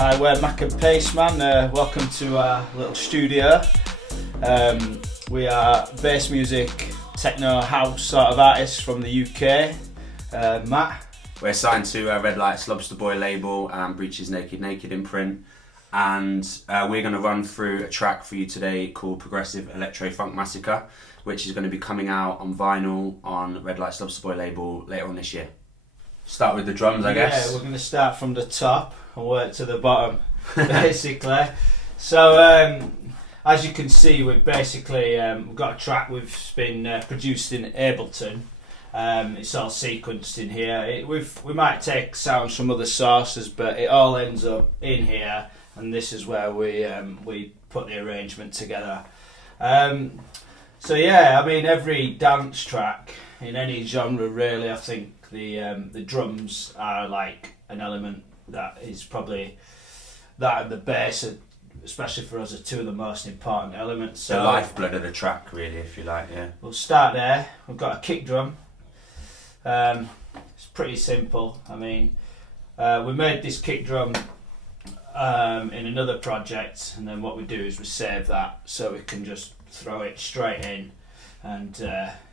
Hi, we're Mak Pasteman. Welcome to our little studio. We are bass music, techno, house sort of artists from the UK. Matt? We're signed to Red Lights Lobster Boy label and Breaches Naked imprint, and we're going to run through a track for you today called Progressive Electro Funk Massacre, which is going to be coming out on vinyl on Red Lights Lobster Boy label later on this year. Start with the drums, I guess. Yeah, we're going to start from the top and work to the bottom, basically. So, as you can see, we've basically we've got a track we've been produced in Ableton. It's all sequenced in here. We might take sounds from other sources, but it all ends up in here, and this is where we put the arrangement together. So yeah, I mean, every dance track in any genre, really, I think the drums are like an element that is probably that and the bass, especially for us, are two of the most important elements. So the lifeblood of the track, really, if you like. Yeah. We'll start there. We've got a kick drum. It's pretty simple. I mean, we made this kick drum in another project, and then what we do is we save that so we can just throw it straight in, and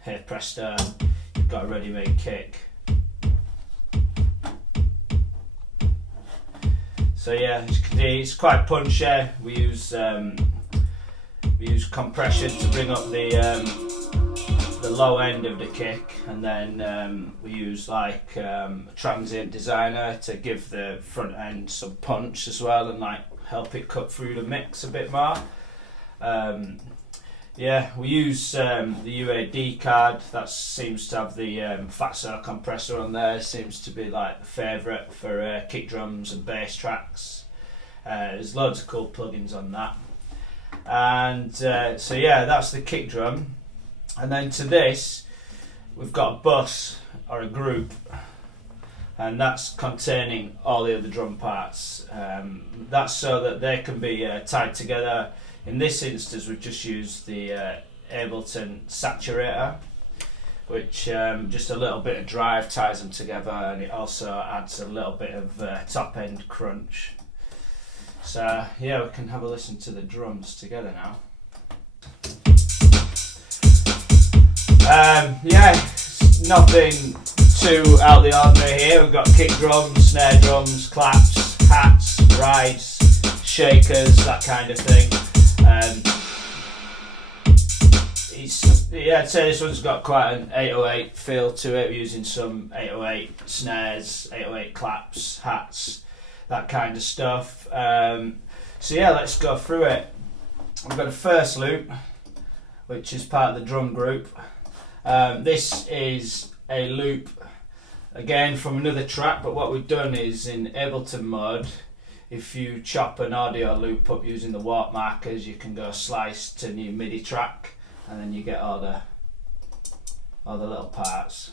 hey presto, you've got a ready-made kick. So yeah, it's quite punchy. We use compression to bring up the low end of the kick, and then we use like a transient designer to give the front end some punch as well, and like help it cut through the mix a bit more. Yeah, we use the UAD card. That seems to have the Fatso compressor on there. Seems to be like the favourite for kick drums and bass tracks. There's loads of cool plugins on that. And so yeah, that's the kick drum. And then to this, we've got a bus or a group, and that's containing all the other drum parts. That's so that they can be tied together. In this instance, we've just used the Ableton Saturator, which just a little bit of drive ties them together, and it also adds a little bit of top end crunch. So yeah, we can have a listen to the drums together now. Yeah, it's nothing too out of the ordinary here. We've got kick drums, snare drums, claps, hats, rides, shakers, that kind of thing. I'd say this one's got quite an 808 feel to it. We're using some 808 snares, 808 claps, hats, that kind of stuff. So yeah, let's go through it. We've got a first loop, which is part of the drum group. This is a loop again from another track, but what we've done is in Ableton mode, if you chop an audio loop up using the warp markers, you can go slice to new MIDI track, and then you get all the little parts,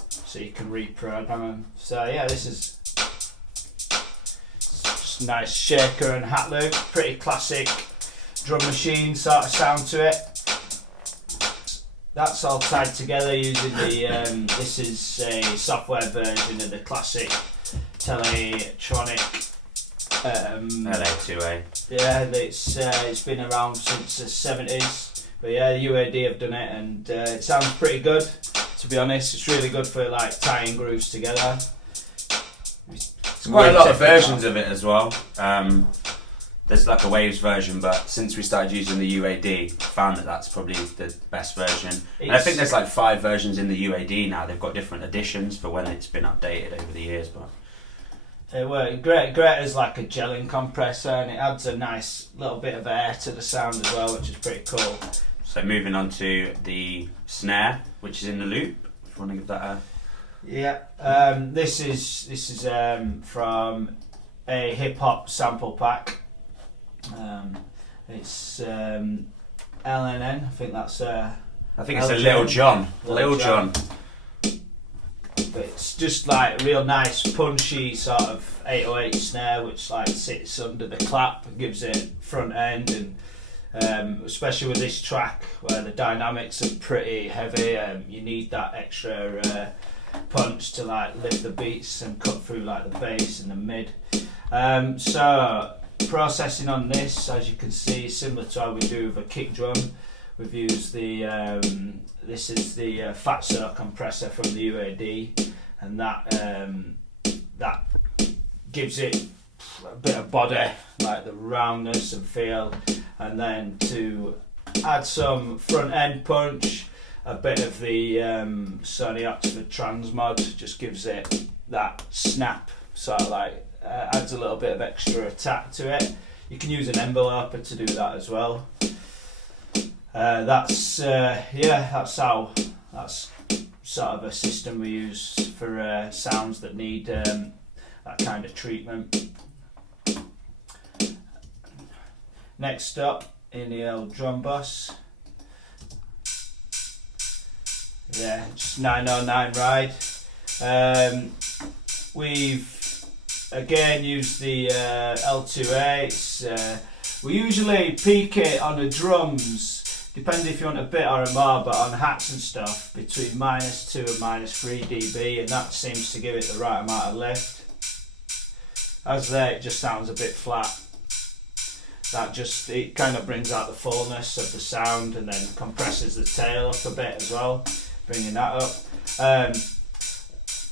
so you can reprogram them. So yeah, this is just a nice shaker and hat loop, pretty classic drum machine sort of sound to it. That's all tied together using the this is a software version of the classic Teletronic LA2A. Yeah, it's been around since the 70s, but yeah, the UAD have done it, and it sounds pretty good, to be honest. It's really good for like tying grooves together. There's quite a lot of versions of it as well. There's like a Waves version, but since we started using the UAD, I found that that's probably the best version. And I think there's like 5 versions in the UAD now. They've got different editions for when it's been updated over the years. But it works great as like a gelling compressor, and it adds a nice little bit of air to the sound as well, which is pretty cool. So moving on to the snare, which is in the loop. If you want to give that a... Yeah, this is from a hip hop sample pack. It's LNN. I think that's I think it's a Lil Jon. Lil Jon. But it's just like a real nice punchy sort of 808 snare, which like sits under the clap, gives it front end, and especially with this track where the dynamics are pretty heavy, you need that extra punch to like lift the beats and cut through like the bass and the mid. So processing on this, as you can see, similar to how we do with a kick drum. We've used the this is the fat circ compressor from the UAD, and that gives it a bit of body, like the roundness and feel, and then to add some front end punch, a bit of the Sony Oxford Transmod just gives it that snap, sort of like adds a little bit of extra attack to it. You can use an enveloper to do that as well. That's sort of a system we use for sounds that need that kind of treatment. Next up, in the old drum bus. Yeah, just 909 ride. We've again used the L28s. We usually peak it on the drums, depending if you want a bit or a more, but on hats and stuff, between -2 and -3 dB, and that seems to give it the right amount of lift. As there, it just sounds a bit flat. It kind of brings out the fullness of the sound, and then compresses the tail up a bit as well, bringing that up.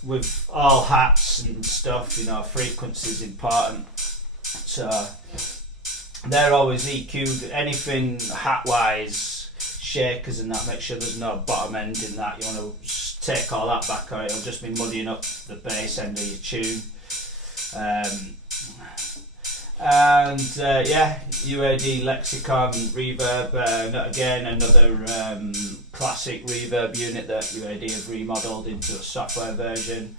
With all hats and stuff, you know, frequency is important, so they're always EQ'd. Anything hat wise, shakers and that, make sure there's no bottom end in that. You want to take all that back, or it'll just be muddying up the bass end of your tune. UAD Lexicon reverb, again another classic reverb unit that UAD have remodeled into a software version,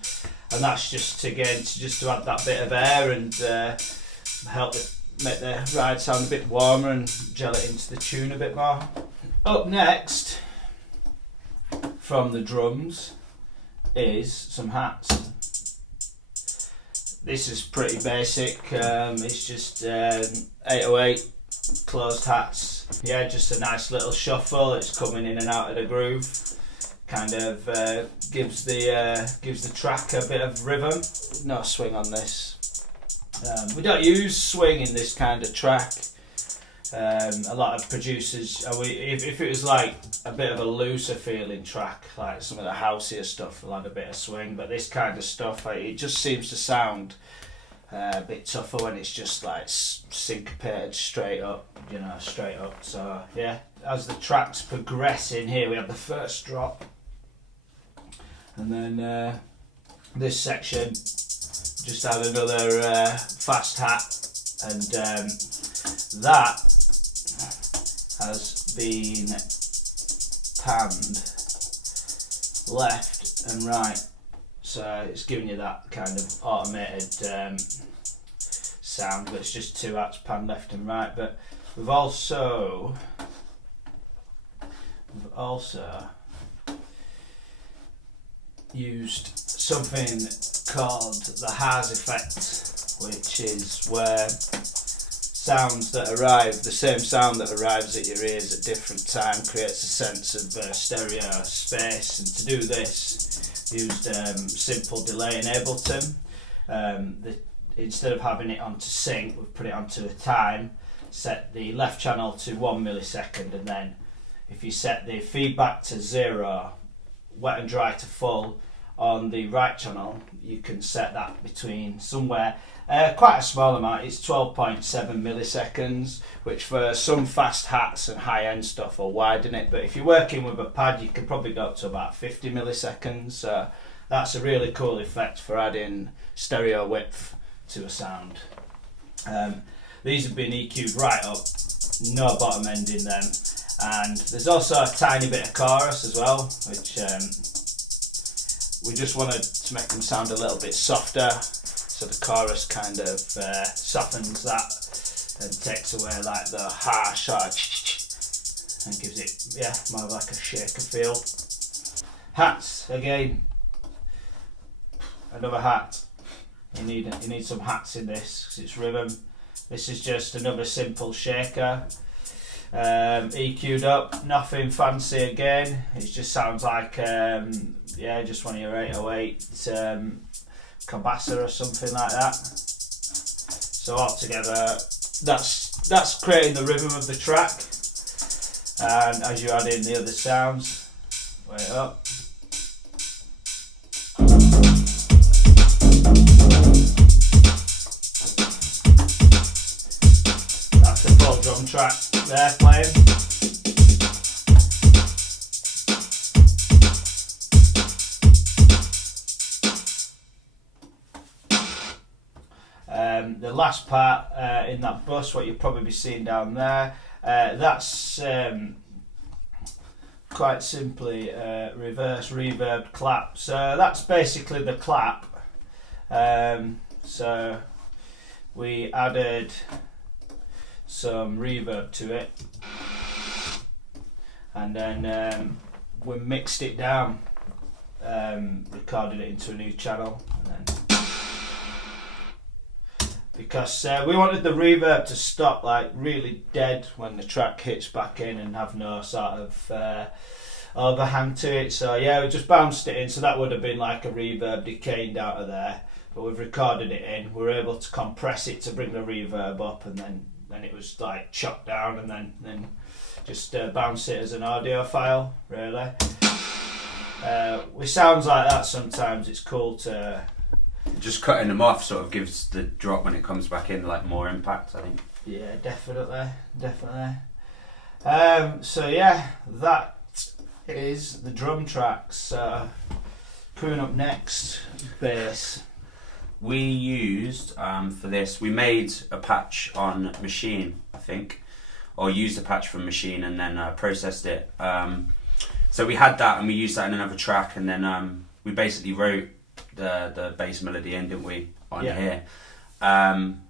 and that's just to add that bit of air and help make the ride sound a bit warmer and gel it into the tune a bit more. Up next from the drums is some hats. This is pretty basic, it's just 808 closed hats. Yeah, just a nice little shuffle, it's coming in and out of the groove. Kind of gives the track a bit of rhythm. No swing on this. We don't use swing in this kind of track. A lot of producers, if it was like a bit of a looser feeling track, like some of the houseier stuff will add a bit of swing, but this kind of stuff, it just seems to sound a bit tougher when it's just like syncopated straight up. So yeah, as the tracks progress in here, we have the first drop, and then this section just add another fast hat, and that has been panned left and right, so it's giving you that kind of automated sound, but it's just 2 hats panned left and right. But we've also used something called the Haas effect, which is where sounds that arrive, the same sound that arrives at your ears at different time, creates a sense of stereo space. And to do this, used simple delay in Ableton. Instead of having it onto sync, we've put it onto a time, set the left channel to 1 millisecond, and then if you set the feedback to 0, wet and dry to full on the right channel, you can set that between somewhere quite a small amount. It's 12.7 milliseconds, which for some fast hats and high-end stuff will widen it, but if you're working with a pad, you can probably go up to about 50 milliseconds. So that's a really cool effect for adding stereo width to a sound. These have been EQ'd right up, no bottom end in them, and there's also a tiny bit of chorus as well, which we just wanted to make them sound a little bit softer, so the chorus kind of softens that and takes away like the harsh and gives it more like a shaker feel. Hats again, another hat. You need some hats in this because it's rhythm. This is just another simple shaker. EQ'd up, nothing fancy again. It just sounds like just one of your 808 Cabasa or something like that. So altogether, that's creating the rhythm of the track. And as you add in the other sounds, wait up. That's the full drum track there playing. The last part in that bus, what you'll probably be seeing down there, that's quite simply reverse reverb clap. So that's basically the clap. So we added some reverb to it, and then we mixed it down, recorded it into a new channel, and then because we wanted the reverb to stop like really dead when the track hits back in and have no sort of overhang to it. So yeah, we just bounced it in, so that would have been like a reverb decaying out of there, but we've recorded it in. We were able to compress it to bring the reverb up, and then it was like chopped down, and then just bounce it as an audio file, really. With sounds like that, sometimes it's cool to just cutting them off sort of gives the drop when it comes back in like more impact, I think. Yeah, definitely. So yeah, that is the drum tracks. Coming up next, bass. We used for this, we made a patch on Machine, I think, or used a patch from Machine and then processed it. So we had that and we used that in another track, and then we basically wrote the bass melody in, didn't we, on here.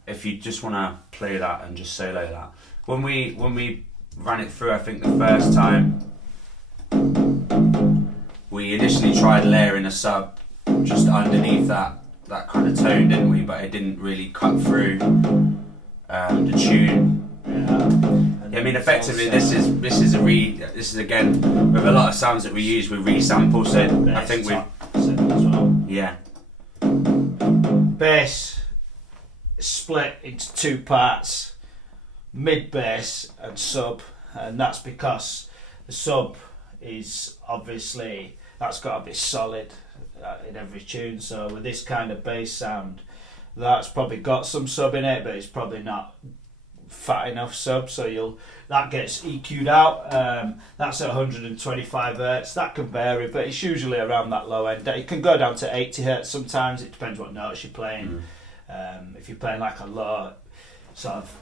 If you just want to play that and just solo that. When we ran it through, I think the first time, we initially tried layering a sub just underneath that kind of tone, didn't we? But it didn't really cut through the tune. Yeah, I mean, effectively, this is again with a lot of sounds that we use, we resample. So I think we, yeah, bass split into two parts: mid bass and sub, and that's because the sub is obviously that's got to be solid in every tune. So with this kind of bass sound, that's probably got some sub in it, but it's probably not fat enough sub, so that gets EQ'd out. That's at 125 Hz. That can vary, but it's usually around that low end. It can go down to 80 Hz sometimes. It depends what notes you're playing. If you're playing like a low sort of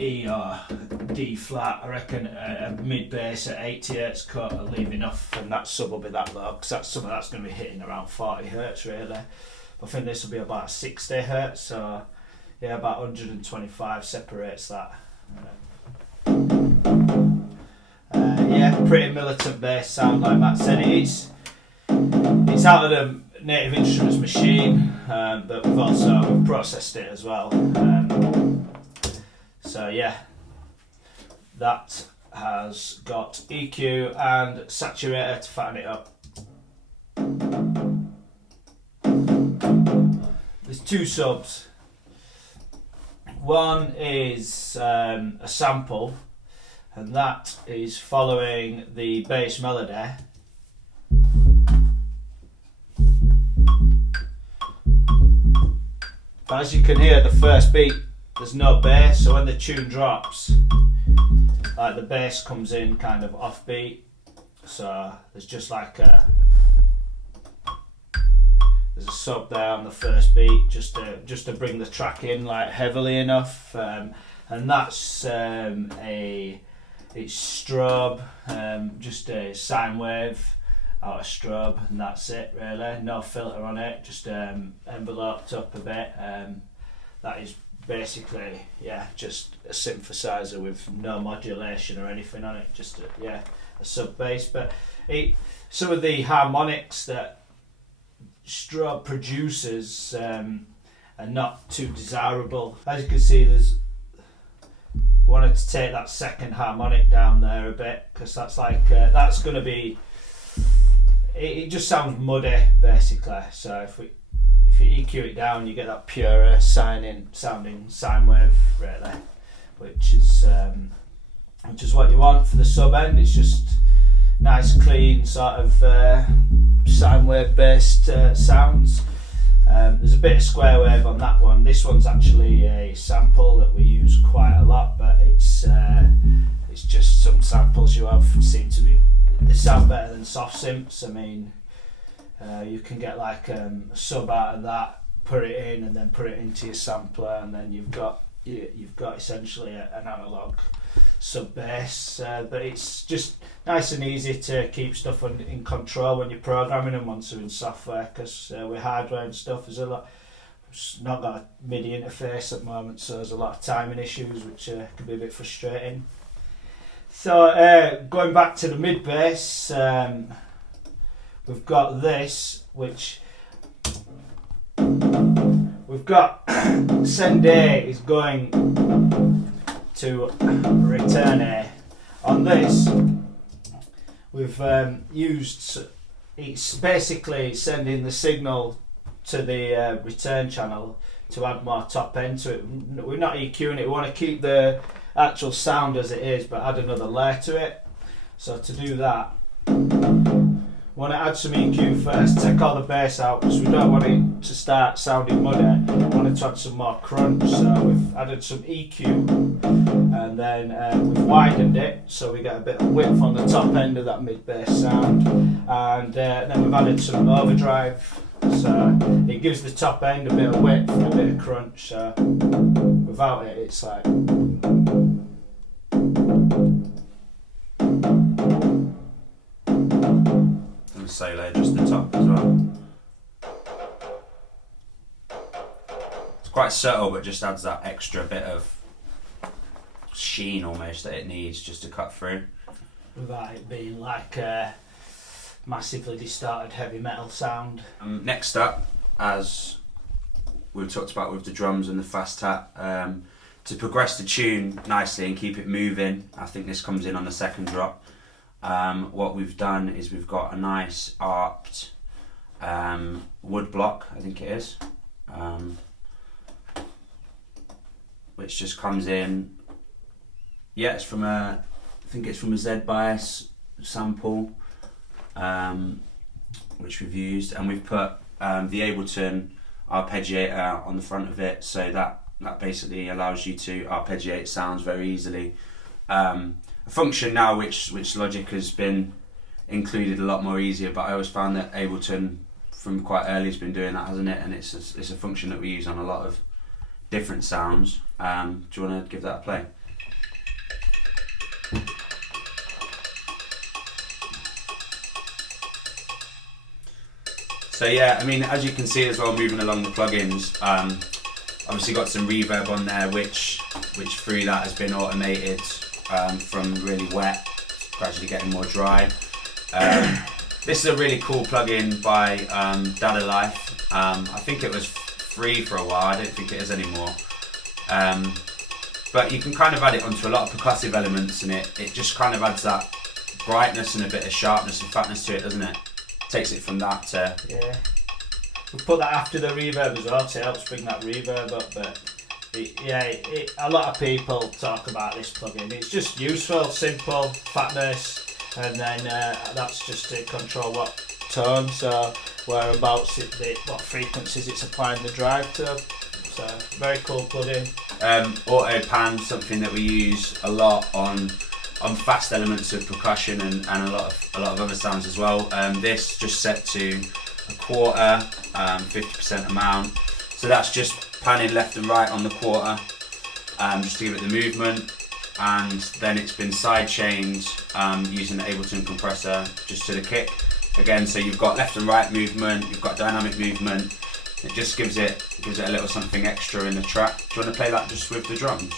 E or D flat, I reckon a mid bass at 80 Hz cut will leave enough, and that sub will be that low, because some of that's going to be hitting around 40 Hz really. I think this will be about 60 Hz, so yeah, about 125 separates that. Yeah, pretty militant bass sound, like Matt said. It's out of the Native Instruments Machine, but we've processed it as well. So yeah, that has got EQ and saturator to fatten it up. There's two subs. One is a sample, and that is following the bass melody. But as you can hear, the first beat, there's no bass, so when the tune drops, like the bass comes in kind of off beat. So there's just like there's a sub there on the first beat, just to bring the track in like heavily enough, and that's it's strobe, just a sine wave out of strobe, and that's it really. No filter on it, just enveloped up a bit. That is basically just a synthesizer with no modulation or anything on it, just a sub bass. But some of the harmonics that strobe produces are not too desirable. As you can see, there's wanted to take that second harmonic down there a bit, because that's like that's going to be. It just sounds muddy basically. So if you EQ it down, you get that purer sounding sine wave really, which is what you want for the sub end. It's just nice, clean sort of sine wave based sounds. There's a bit of square wave on that one. This one's actually a sample that we use quite a lot, but it's just some samples you have seem to be, they sound better than soft synths. I mean, you can get like a sub out of that, put it in, and then put it into your sampler, and then you've got essentially an analog sub bass. But it's just nice and easy to keep stuff in control when you're programming them once they're in software, because with hardware and stuff, there's a lot. It's not got a MIDI interface at the moment, so there's a lot of timing issues, which can be a bit frustrating. So going back to the mid bass, we've got this, which we've got send A is going to return A. On this, we've used, it's basically sending the signal to the return channel to add more top end to it. We're not EQing it, we want to keep the actual sound as it is, but add another layer to it. So to do that, we want to add some EQ first, take all the bass out, because we don't want it to start sounding muddy. We wanted to add some more crunch, so we've added some EQ, and then we've widened it so we get a bit of width on the top end of that mid bass sound, and then we've added some overdrive, so it gives the top end a bit of width and a bit of crunch. So without it, it's like. Solo, just the top as well. It's quite subtle, but just adds that extra bit of sheen almost that it needs just to cut through. Without it being like a massively distorted heavy metal sound. Next up, as we've talked about with the drums and the fast tap, to progress the tune nicely and keep it moving, I think this comes in on the second drop. What we've done is we've got a nice arced wood block, I think it is, which just comes in. Yeah, it's from I think it's from a Z Bias sample, which we've used, and we've put the Ableton arpeggiator on the front of it, so that basically allows you to arpeggiate sounds very easily. A function now which Logic has been included a lot more easier, but I always found that Ableton from quite early has been doing that, hasn't it? And it's a function that we use on a lot of different sounds. Do you want to give that a play? So yeah, I mean, as you can see as well, moving along the plugins, obviously got some reverb on there, which through that has been automated. From really wet, gradually getting more dry. This is a really cool plugin by Dada Life. I think it was free for a while, I don't think it is anymore. But you can kind of add it onto a lot of percussive elements, and it just kind of adds that brightness and a bit of sharpness and fatness to it, doesn't it? Takes it from that to... Yeah. We put that after the reverb as well to help bring that reverb up, but... a lot of people talk about this plugin. It's just useful, simple, fatness, and then that's just to control what tone, so whereabouts what frequencies it's applying the drive to. So very cool plugin. Auto pan, something that we use a lot on fast elements of percussion and a lot of other sounds as well. This just set to a quarter, 50% amount. So that's just panning left and right on the quarter, just to give it the movement, and then it's been side chained using the Ableton compressor just to the kick. Again, so you've got left and right movement, you've got dynamic movement. It just gives it a little something extra in the track. Do you want to play that just with the drums?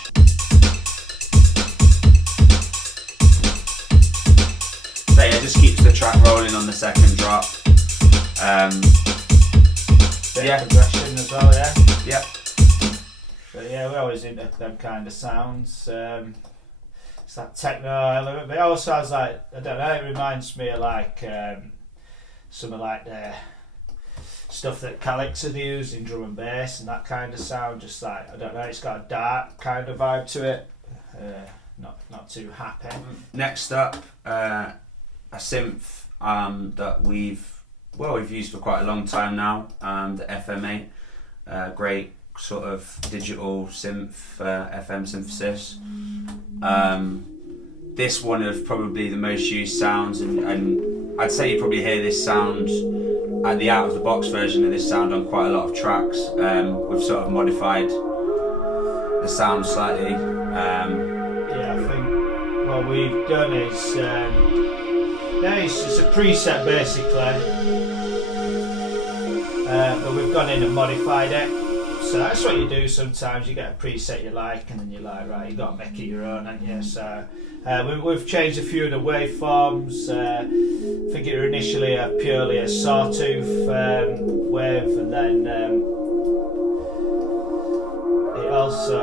So yeah, it just keeps the track rolling on the second drop. Bit of progression as well, yeah? Yep. But yeah, we're always into them kind of sounds. It's that techno element, but it also has like, I don't know, it reminds me of like some of like the stuff that Calix had used in drum and bass and that kind of sound. Just like, I don't know, it's got a dark kind of vibe to it. Not too happy. Next up, a synth that we've used for quite a long time now. The FM8, great sort of digital synth, FM synthesis. This one of probably the most used sounds, and I'd say you probably hear this sound at the out of the box version of this sound on quite a lot of tracks. We've sort of modified the sound slightly. Yeah, I think what we've done is it's a preset basically, but we've gone in and modified it. So that's what you do sometimes. You get a preset you like, and then you're like, right, you got to make it your own, haven't you? So we've changed a few of the waveforms. I think it was initially purely a sawtooth wave, and then it also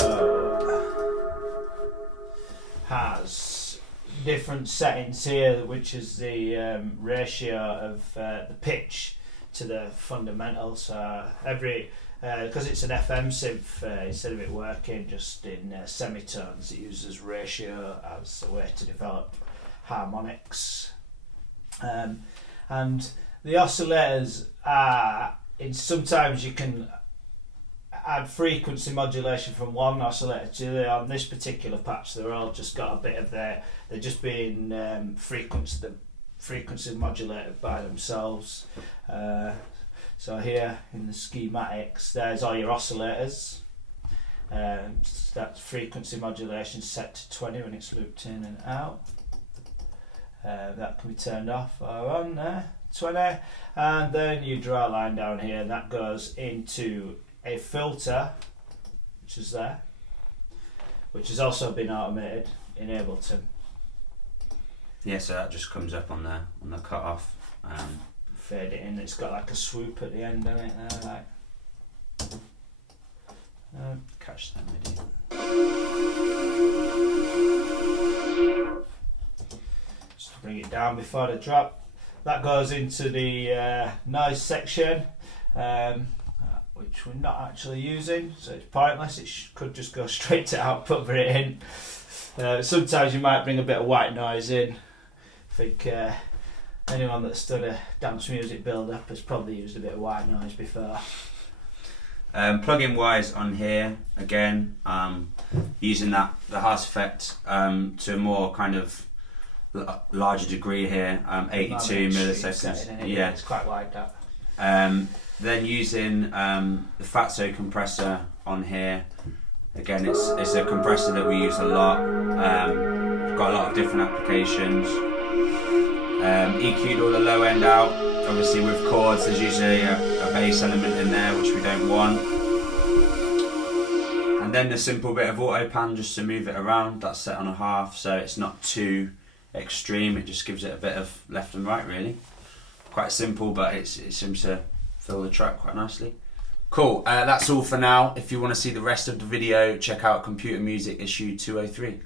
has different settings here, which is the ratio of the pitch to the fundamental. So every because it's an FM synth, instead of it working just in semitones, it uses ratio as a way to develop harmonics. And the oscillators are, sometimes you can add frequency modulation from one oscillator to the other. On this particular patch, they're all just got a bit of they're just being frequency modulated by themselves. So here in the schematics, there's all your oscillators. That frequency modulation set to 20 when it's looped in and out. That can be turned off or on there, 20. And then you draw a line down here, and that goes into a filter, which is there, which has also been automated in Ableton. Yeah, so that just comes up on the cut off. Fade it in. It's got like a swoop at the end, doesn't it? Catch that video. Just to bring it down before the drop. That goes into the noise section, which we're not actually using, so it's pointless. It could just go straight to output, put it in. Sometimes you might bring a bit of white noise in. I think anyone that's done a dance music build-up has probably used a bit of white noise before. Plugin wise on here, again, using the harsh effect to a more kind of larger degree here, 82 milliseconds. Yeah, it's quite wide that. Then using the Fatso compressor on here. Again, it's a compressor that we use a lot. Got a lot of different applications. EQ'd all the low end out. Obviously with chords there's usually a bass element in there which we don't want. And then the simple bit of auto pan just to move it around. That's set on a half, so it's not too extreme. It just gives it a bit of left and right really. Quite simple, but it seems to fill the track quite nicely. Cool, that's all for now. If you want to see the rest of the video, check out Computer Music issue 203.